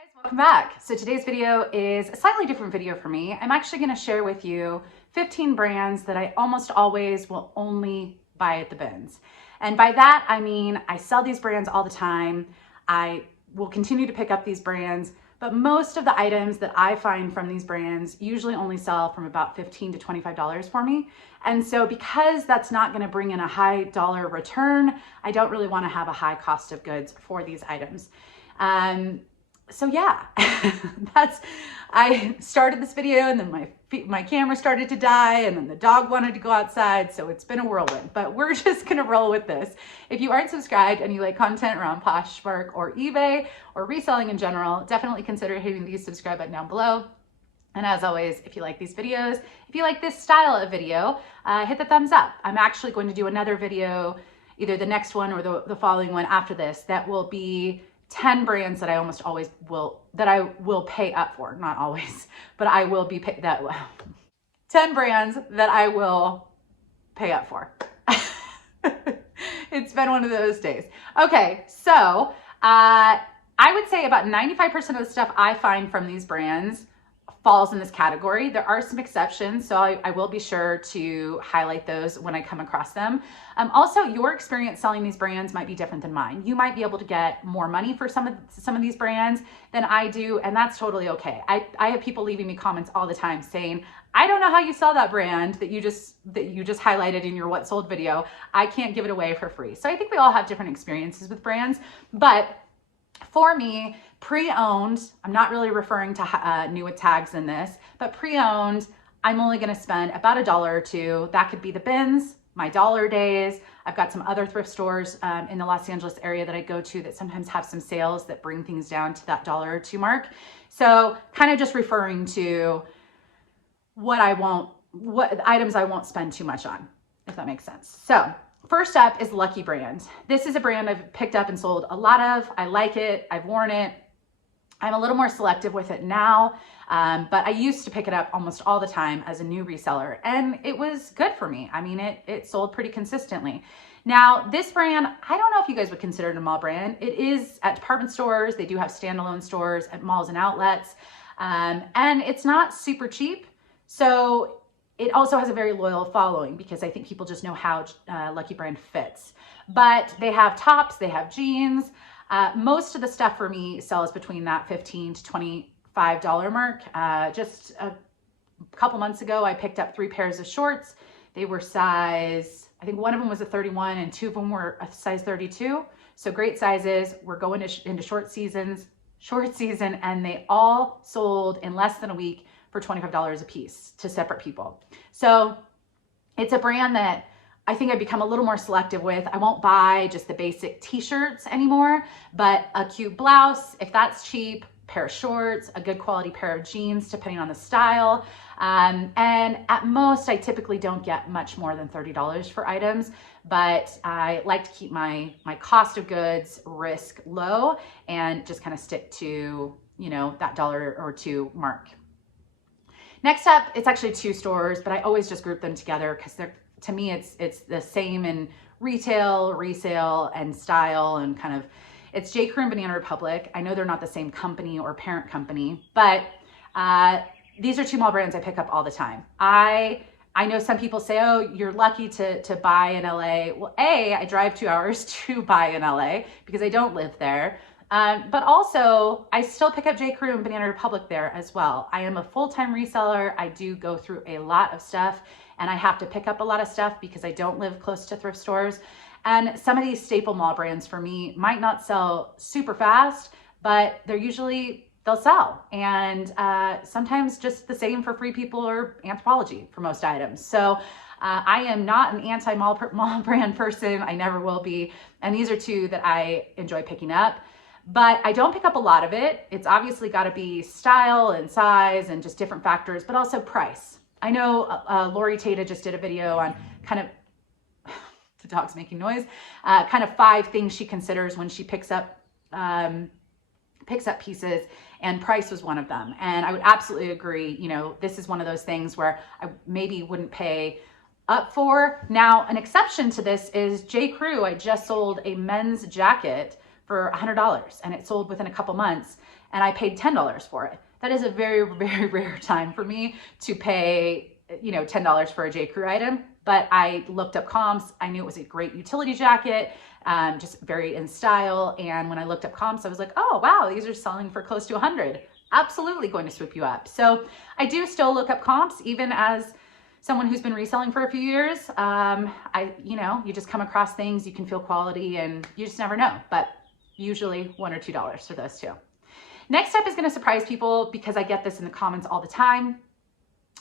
Guys, welcome back. So today's video is a slightly different video for me. I'm actually going to share with you 15 brands that I almost always will only buy at the bins. And by that, I mean, I sell these brands all the time. I will continue to pick up these brands, but most of the items that I find from these brands usually only sell from about $15 to $25 for me. And so because that's not going to bring in a high dollar return, I don't really want to have a high cost of goods for these items. So yeah, I started this video and then my camera started to die and then the dog wanted to go outside. So it's been a whirlwind, but we're just going to roll with this. If you aren't subscribed and you like content around Poshmark or eBay or reselling in general, definitely consider hitting the subscribe button down below. And as always, if you like these videos, if you like this style of video, hit the thumbs up. I'm actually going to do another video, either the next one or the following one after this, that will be 10 brands that I almost always will, that I will pay up for, not always, but I will be 10 brands that I will pay up for. It's been one of those days. Okay, so I would say about 95% of the stuff I find from these brands falls in this category. There are some exceptions, so I will be sure to highlight those when I come across them. Also, your experience selling these brands might be different than mine. You might be able to get more money for some of these brands than I do, and that's totally okay. I have people leaving me comments all the time saying, I don't know how you sell that brand that you just highlighted in your what sold video. I can't give it away for free. So I think we all have different experiences with brands, but for me, pre-owned, I'm not really referring to new with tags in this, but pre-owned, I'm only going to spend about $1 or $2. That could be the bins, my dollar days. I've got some other thrift stores in the Los Angeles area that I go to that sometimes have some sales that bring things down to that $1 or $2 mark. So kind of just referring to what items I won't spend too much on, if that makes sense. So first up is Lucky brand. This is a brand I've picked up and sold a lot of. I like it. I've worn it. I'm a little more selective with it now, but I used to pick it up almost all the time as a new reseller, and it was good for me. I mean, it sold pretty consistently. Now, this brand, I don't know if you guys would consider it a mall brand. It is at department stores. They do have standalone stores at malls and outlets, and it's not super cheap. So it also has a very loyal following because I think people just know how Lucky brand fits. But they have tops, they have jeans. Most of the stuff for me sells between that $15 to $25 mark. Just a couple months ago, I picked up 3 pairs of shorts. They were size, I think one of them was a 31 and 2 of them were a size 32. So great sizes. We're going into short season, and they all sold in less than a week for $25 a piece to separate people. So it's a brand that I think I've become a little more selective with. I won't buy just the basic t-shirts anymore, but a cute blouse, if that's cheap, pair of shorts, a good quality pair of jeans, depending on the style. And at most, I typically don't get much more than $30 for items, but I like to keep my cost of goods risk low and just kind of stick to, you know, that $1 or $2 mark. Next up, it's actually 2 stores, but I always just group them together because to me, it's the same in retail, resale, and style, and kind of, it's J. Crew and Banana Republic. I know they're not the same company or parent company, but these are 2 mall brands I pick up all the time. I know some people say, oh, you're lucky to buy in LA. Well, A, I drive 2 hours to buy in LA because I don't live there. But also, I still pick up J. Crew and Banana Republic there as well. I am a full-time reseller. I do go through a lot of stuff, and I have to pick up a lot of stuff because I don't live close to thrift stores. And some of these staple mall brands for me might not sell super fast, but they'll sell. And sometimes just the same for Free People or Anthropologie for most items. So I am not an anti-mall brand person. I never will be. And these are 2 that I enjoy picking up. But I don't pick up a lot of it. It's obviously got to be style and size and just different factors, but also price. I know Lori Tata just did a video on kind of, the dog's making noise, kind of 5 things she considers when she picks up pieces, and price was one of them. And I would absolutely agree. You know, this is one of those things where I maybe wouldn't pay up for. Now, an exception to this is J. Crew. I just sold a men's jacket for $100 and it sold within a couple months and I paid $10 for it. That is a very, very rare time for me to pay, you know, $10 for a J. Crew item. But I looked up comps. I knew it was a great utility jacket, just very in style. And when I looked up comps, I was like, oh, wow, these are selling for close to 100. Absolutely going to swoop you up. So I do still look up comps, even as someone who's been reselling for a few years. You know, you just come across things, you can feel quality, and you just never know. But usually $1 or $2 for those two. Next step is going to surprise people because I get this in the comments all the time.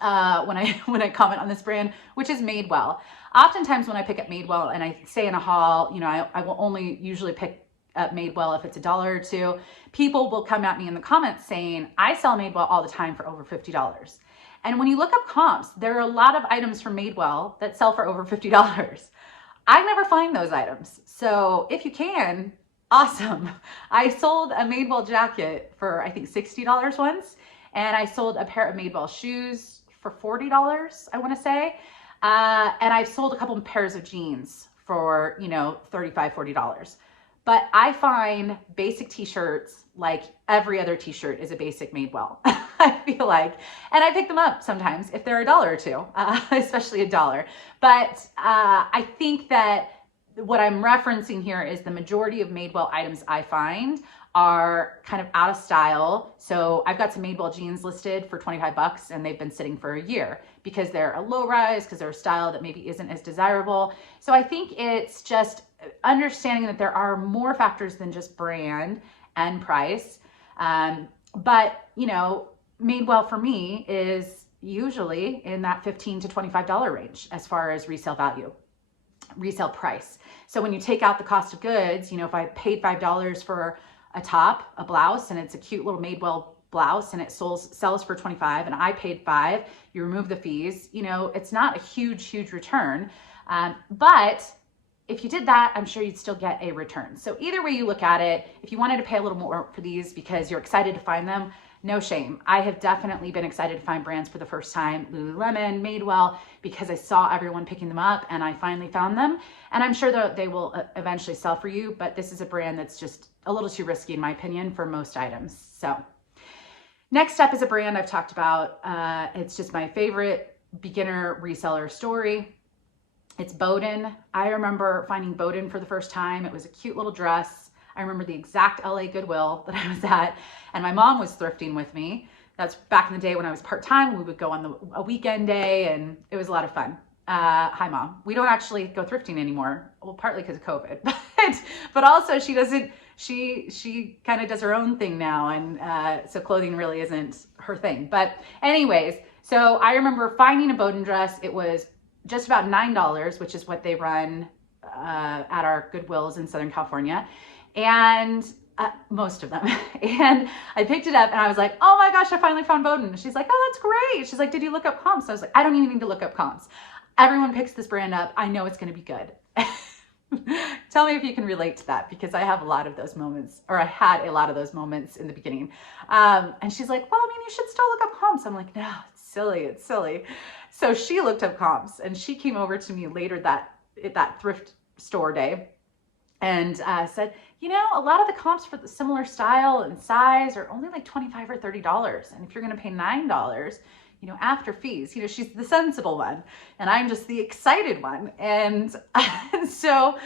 When I comment on this brand, which is Madewell. Oftentimes when I pick up Madewell and I say in a haul, you know, I will only usually pick up Madewell if it's $1 or $2. People will come at me in the comments saying, I sell Madewell all the time for over $50. And when you look up comps, there are a lot of items from Madewell that sell for over $50. I never find those items. So if you can, awesome. I sold a Madewell jacket for, I think, $60 once. And I sold a pair of Madewell shoes for $40, I want to say. And I've sold a couple of pairs of jeans for, you know, $35, $40. But I find basic t-shirts, like every other t-shirt is a basic Madewell, I feel like. And I pick them up sometimes if they're $1 or $2, especially $1. But I think that what I'm referencing here is the majority of Madewell items I find are kind of out of style. So I've got some Madewell jeans listed for 25 bucks and they've been sitting for a year because they're a low rise, because they're a style that maybe isn't as desirable. So I think it's just understanding that there are more factors than just brand and price. But, you know, Madewell for me is usually in that $15 to $25 range as far as resale value, resale price. So when you take out the cost of goods, you know, if I paid $5 for a top, a blouse, and it's a cute little Madewell blouse and it sells for 25 and I paid $5, you remove the fees, you know, it's not a huge return. But if you did that, I'm sure you'd still get a return. So either way you look at it, if you wanted to pay a little more for these because you're excited to find them, no shame. I have definitely been excited to find brands for the first time, Lululemon, Madewell, because I saw everyone picking them up and I finally found them. And I'm sure that they will eventually sell for you, but this is a brand that's just a little too risky in my opinion for most items. So next up is a brand I've talked about. It's just my favorite beginner reseller story. It's Bowden. I remember finding Bowden for the first time. It was a cute little dress. I remember the exact LA Goodwill that I was at, and my mom was thrifting with me. That's back in the day when I was part-time. We would go on a weekend day, and it was a lot of fun. Hi, Mom. We don't actually go thrifting anymore. Well, partly because of COVID, but also she kind of does her own thing now, and so clothing really isn't her thing. But anyways, so I remember finding a Bowden dress. It was just about $9, which is what they run at our Goodwills in Southern California. And most of them. And I picked it up and I was like, oh my gosh, I finally found Bowden. She's like, oh, that's great. She's like, did you look up comps? I was like, I don't even need to look up comps. Everyone picks this brand up. I know it's going to be good. Tell me if you can relate to that, because I have a lot of those moments, or I had a lot of those moments in the beginning. And she's like, well, I mean, you should still look up comps. I'm like, no, it's silly. It's silly. So she looked up comps and she came over to me later that thrift store day and said, you know, a lot of the comps for the similar style and size are only like $25 or $30. And if you're going to pay $9, you know, after fees, you know, she's the sensible one and I'm just the excited one. And so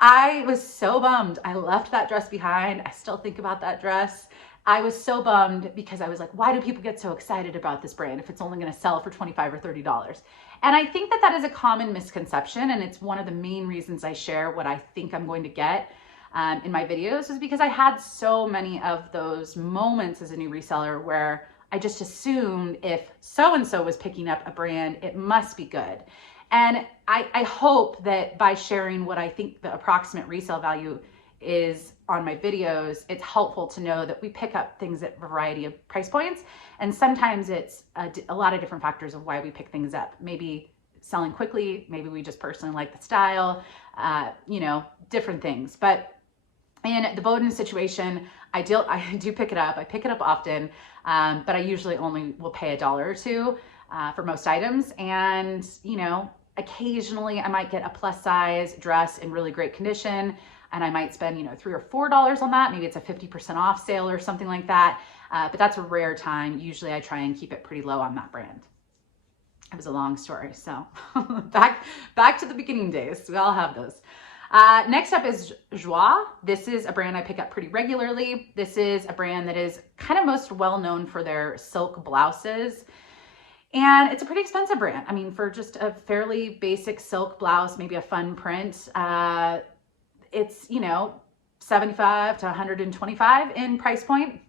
I was so bummed. I left that dress behind. I still think about that dress. I was so bummed because I was like, why do people get so excited about this brand if it's only going to sell for $25 or $30? And I think that that is a common misconception. And it's one of the main reasons I share what I think I'm going to get in my videos, is because I had so many of those moments as a new reseller where I just assumed if so-and-so was picking up a brand, it must be good. And I hope that by sharing what I think the approximate resale value is on my videos, it's helpful to know that we pick up things at a variety of price points. And sometimes it's a lot of different factors of why we pick things up. Maybe selling quickly, maybe we just personally like the style, you know, different things. But in the Bowden situation, I do pick it up. I pick it up often, but I usually only will pay $1 or $2 for most items. And, you know, occasionally I might get a plus size dress in really great condition. and I might spend, you know, $3 or $4 on that. Maybe it's a 50% off sale or something like that. But that's a rare time. Usually I try and keep it pretty low on that brand. It was a long story. So back to the beginning days. We all have those. Next up is Joie. This is a brand I pick up pretty regularly. This is a brand that is kind of most well known for their silk blouses. And it's a pretty expensive brand. I mean, for just a fairly basic silk blouse, maybe a fun print, it's, you know, $75 to $125 in price point.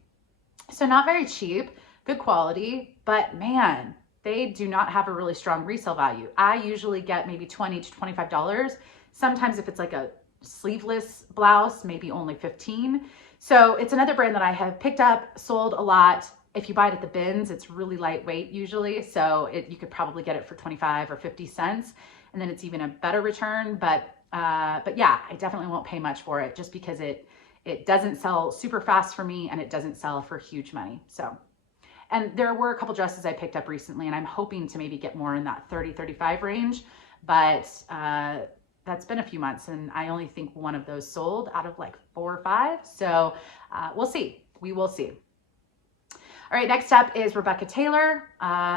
So not very cheap, good quality, but man, they do not have a really strong resale value. I usually get maybe $20 to $25. Sometimes if it's like a sleeveless blouse, maybe only $15. So it's another brand that I have picked up, sold a lot. If you buy it at the bins, it's really lightweight usually. So you could probably get it for 25 or 50 cents. And then it's even a better return. But yeah, I definitely won't pay much for it just because it doesn't sell super fast for me and it doesn't sell for huge money. So, and there were a couple dresses I picked up recently and I'm hoping to maybe get more in that 30, 35 range. But that's been a few months and I only think one of those sold out of like 4 or 5. So we'll see. We will see. All right, next up is Rebecca Taylor.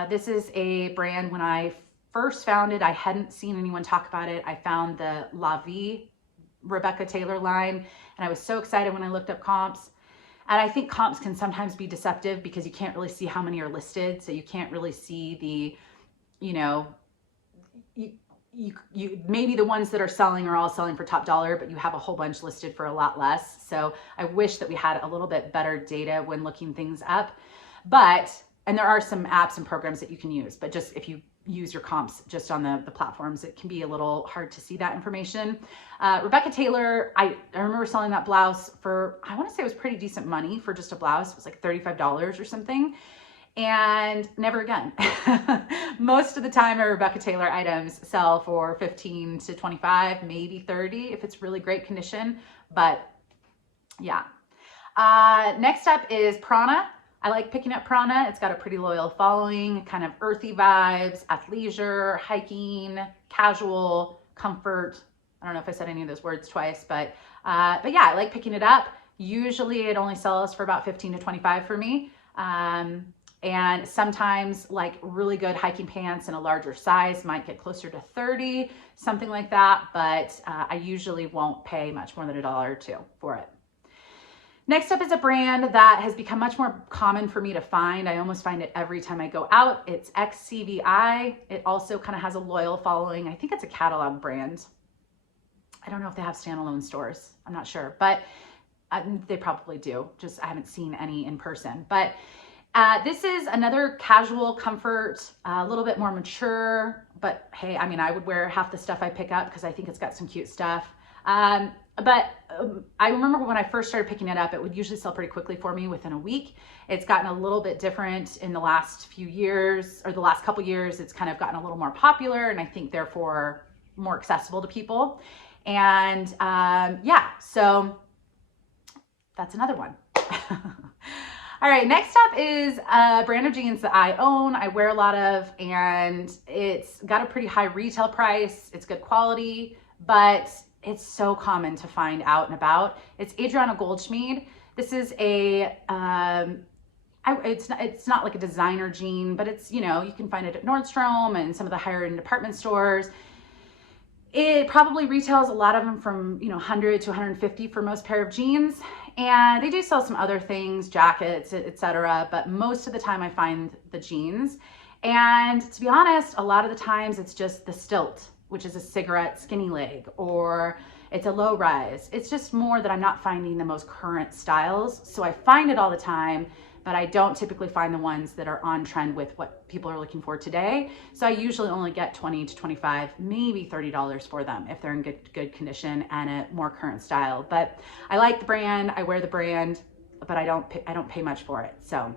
This is a brand when I first found it, I hadn't seen anyone talk about it. I found the La Vie Rebecca Taylor line and I was so excited when I looked up comps. And I think comps can sometimes be deceptive because you can't really see how many are listed. So you can't really see the, you know, you maybe the ones that are selling are all selling for top dollar, but you have a whole bunch listed for a lot less. So I wish that we had a little bit better data when looking things up. And there are some apps and programs that you can use, but just if you use your comps just on the platforms, it can be a little hard to see that information. Rebecca Taylor, I remember selling that blouse for, I want to say it was pretty decent money for just a blouse. It was like $35 or something. And never again. Most of the time, my Rebecca Taylor items sell for 15 to 25, maybe 30 if it's really great condition. But yeah. Next up is Prana. I like picking up Prana. It's got a pretty loyal following, kind of earthy vibes, athleisure, hiking, casual, comfort. I don't know if I said any of those words twice, but yeah, I like picking it up. Usually it only sells for about 15 to 25 for me. And sometimes like really good hiking pants in a larger size might get closer to 30, something like that. But I usually won't pay much more than $1 or $2 for it. Next up is a brand that has become much more common for me to find. I almost find it every time I go out. It's Xcvi. It also kind of has a loyal following. I think it's a catalog brand. I don't know if they have standalone stores. I'm not sure, but they probably do. Just I haven't seen any in person. But this is another casual comfort, a little bit more mature. But hey, I mean, I would wear half the stuff I pick up because I think it's got some cute stuff. But I remember when I first started picking it up, it would usually sell pretty quickly for me within a week. It's gotten a little bit different in the last few years, or the last couple years. It's kind of gotten a little more popular and I think therefore more accessible to people. And yeah, so that's another one. All right, next up is a brand of jeans that I own, I wear a lot of, and it's got a pretty high retail price. It's good quality, but it's so common to find out and about. It's Adriana Goldschmid. This is a, it's not like a designer jean, but it's, you know, you can find it at Nordstrom and some of the higher end department stores. It probably retails a lot of them from, you know, 100 to 150 for most pair of jeans. And they do sell some other things, jackets, etc. But most of the time I find the jeans. And to be honest, a lot of the times it's just the stilt, which is a cigarette skinny leg, or it's a low rise. It's just more that I'm not finding the most current styles. So I find it all the time, but I don't typically find the ones that are on trend with what people are looking for today. So I usually only get 20 to 25, maybe $30 for them if they're in good condition and a more current style. But I like the brand, I wear the brand, but I don't pay much for it. So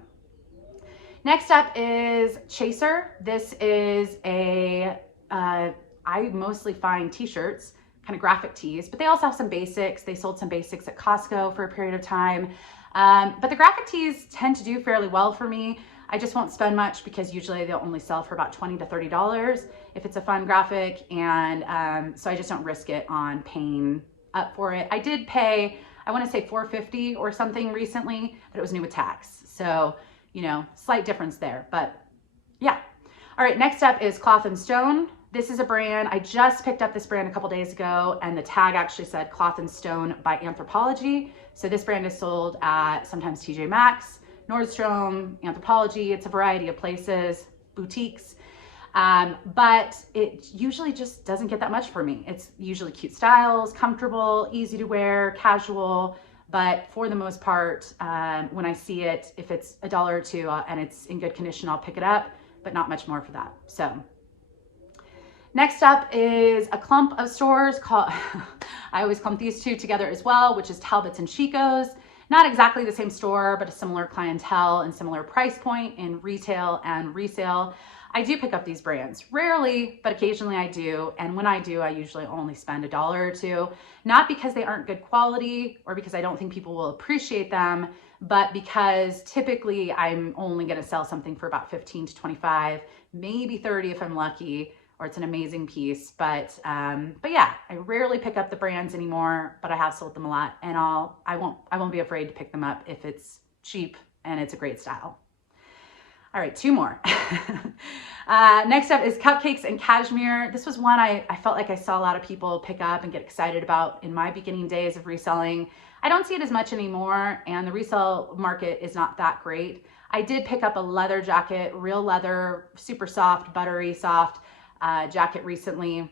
next up is Chaser. This is a, I mostly find t-shirts, kind of graphic tees, but they also have some basics. They sold some basics at Costco for a period of time. But the graphic tees tend to do fairly well for me. I just won't spend much because usually they'll only sell for about $20 to $30 if it's a fun graphic. And so I just don't risk it on paying up for it. I did pay, I want to say $4.50 or something recently, but it was new with tax. So, you know, slight difference there, but yeah. All right, next up is Cloth and Stone. This is a brand, I just picked up this brand a couple days ago, and the tag actually said Cloth and Stone by Anthropologie. So this brand is sold at sometimes TJ Maxx, Nordstrom, Anthropologie. It's a variety of places, boutiques. But it usually just doesn't get that much for me. It's usually cute styles, comfortable, easy to wear, casual. But for the most part, when I see it, if it's $1 or $2 and it's in good condition, I'll pick it up, but not much more for that. So next up is a clump of stores called, I always clump these two together as well, which is Talbots and Chicos. Not exactly the same store, but a similar clientele and similar price point in retail and resale. I do pick up these brands, rarely, but occasionally I do. And when I do, I usually only spend $1 or $2, not because they aren't good quality or because I don't think people will appreciate them, but because typically I'm only gonna sell something for about 15 to 25, maybe 30 if I'm lucky, or it's an amazing piece. But yeah, I rarely pick up the brands anymore, but I have sold them a lot, and I won't be afraid to pick them up if it's cheap and it's a great style. All right, two more. Next up is Cupcakes and Cashmere. This was one I felt like I saw a lot of people pick up and get excited about in my beginning days of reselling. I don't see it as much anymore, and the resale market is not that great. I did pick up a leather jacket, real leather, super soft, buttery soft jacket recently,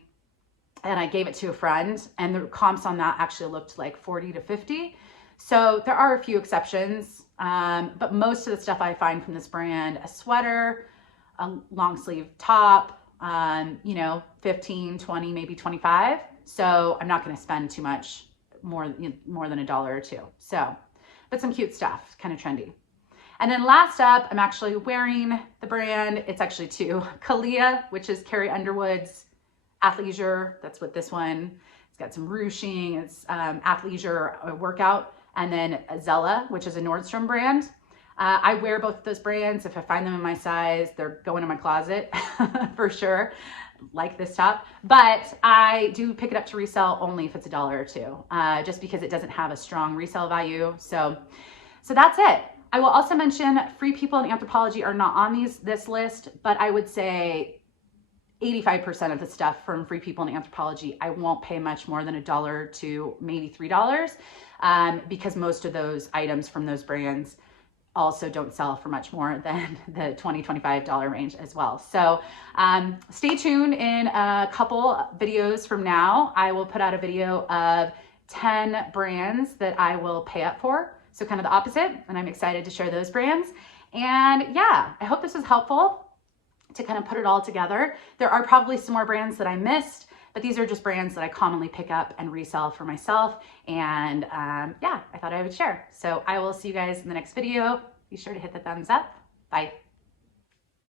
and I gave it to a friend, and the comps on that actually looked like 40 to 50. So there are a few exceptions. But most of the stuff I find from this brand, a sweater, a long sleeve top, you know, 15, 20, maybe 25. So I'm not going to spend too much more than $1 or $2. So, but some cute stuff, kind of trendy. And then last up, I'm actually wearing the brand. It's actually two, Kalia, which is Carrie Underwood's athleisure. That's what this one, it's got some ruching. It's athleisure workout. And then Zella, which is a Nordstrom brand. I wear both of those brands. If I find them in my size, they're going in my closet for sure, like this top. But I do pick it up to resell only if it's $1 or $2, just because it doesn't have a strong resale value. So that's it. I will also mention Free People and Anthropologie are not on this list, but I would say 85% of the stuff from Free People and Anthropologie, I won't pay much more than $1 to maybe $3, because most of those items from those brands also don't sell for much more than the $20, $25 range as well. So stay tuned. In a couple videos from now, I will put out a video of 10 brands that I will pay up for. So kind of the opposite, and I'm excited to share those brands. And yeah, I hope this was helpful to kind of put it all together. There are probably some more brands that I missed, but these are just brands that I commonly pick up and resell for myself. And yeah, I thought I would share. So I will see you guys in the next video. Be sure to hit the thumbs up. Bye.